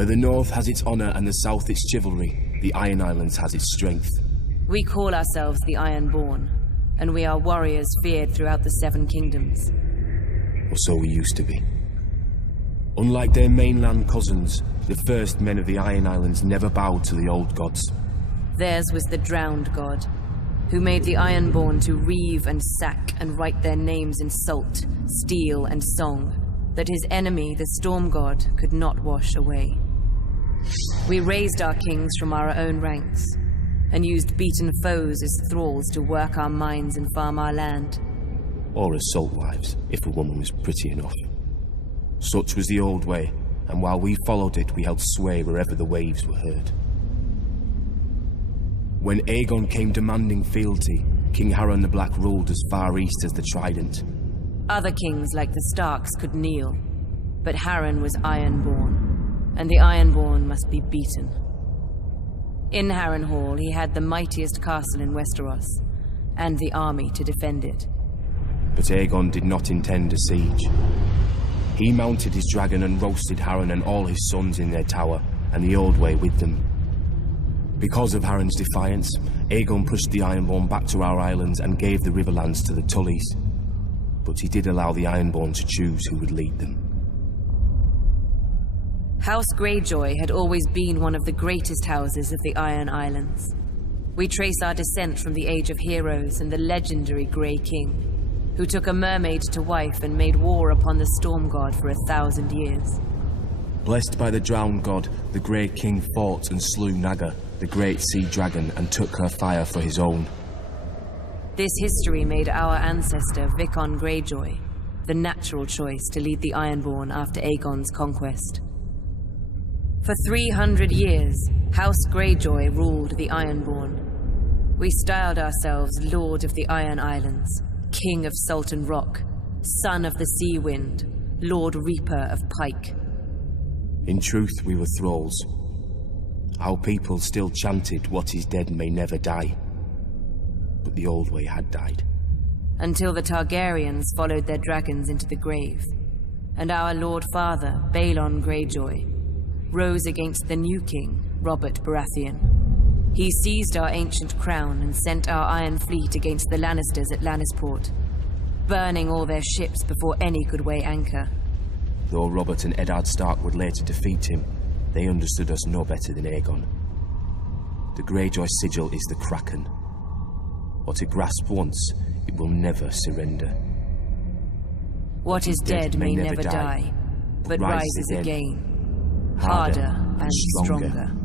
Where the North has its honor and the South its chivalry, the Iron Islands has its strength. We call ourselves the Ironborn, and we are warriors feared throughout the Seven Kingdoms. Or so we used to be. Unlike their mainland cousins, the first men of the Iron Islands never bowed to the old gods. Theirs was the drowned god, who made the Ironborn to reave and sack and write their names in salt, steel, and song, that his enemy, the Storm God, could not wash away. We raised our kings from our own ranks, and used beaten foes as thralls to work our mines and farm our land. Or as salt wives, if a woman was pretty enough. Such was the old way, and while we followed it, we held sway wherever the waves were heard. When Aegon came demanding fealty, King Harren the Black ruled as far east as the Trident. Other kings like the Starks could kneel, but Harren was Ironborn, and the Ironborn must be beaten. In Harrenhal, he had the mightiest castle in Westeros, and the army to defend it. But Aegon did not intend a siege. He mounted his dragon and roasted Harren and all his sons in their tower, and the Old Way with them. Because of Harren's defiance, Aegon pushed the Ironborn back to our islands and gave the Riverlands to the Tullys. But he did allow the Ironborn to choose who would lead them. House Greyjoy had always been one of the greatest houses of the Iron Islands. We trace our descent from the Age of Heroes and the legendary Grey King, who took a mermaid to wife and made war upon the Storm God for 1,000 years. Blessed by the Drowned God, the Grey King fought and slew Naga, the great sea dragon, and took her fire for his own. This history made our ancestor Vicon Greyjoy the natural choice to lead the Ironborn after Aegon's conquest. For 300 years, House Greyjoy ruled the Ironborn. We styled ourselves Lord of the Iron Islands, King of Salt and Rock, Son of the Sea Wind, Lord Reaper of Pike. In truth, we were thralls. Our people still chanted, "What is dead may never die." But the Old Way had died. Until the Targaryens followed their dragons into the grave, and our Lord Father, Balon Greyjoy, rose against the new king, Robert Baratheon. He seized our ancient crown and sent our Iron Fleet against the Lannisters at Lannisport, burning all their ships before any could weigh anchor. Though Robert and Eddard Stark would later defeat him, they understood us no better than Aegon. The Greyjoy sigil is the Kraken. What it grasped once, it will never surrender. What is dead may never die, but rises again, harder and stronger.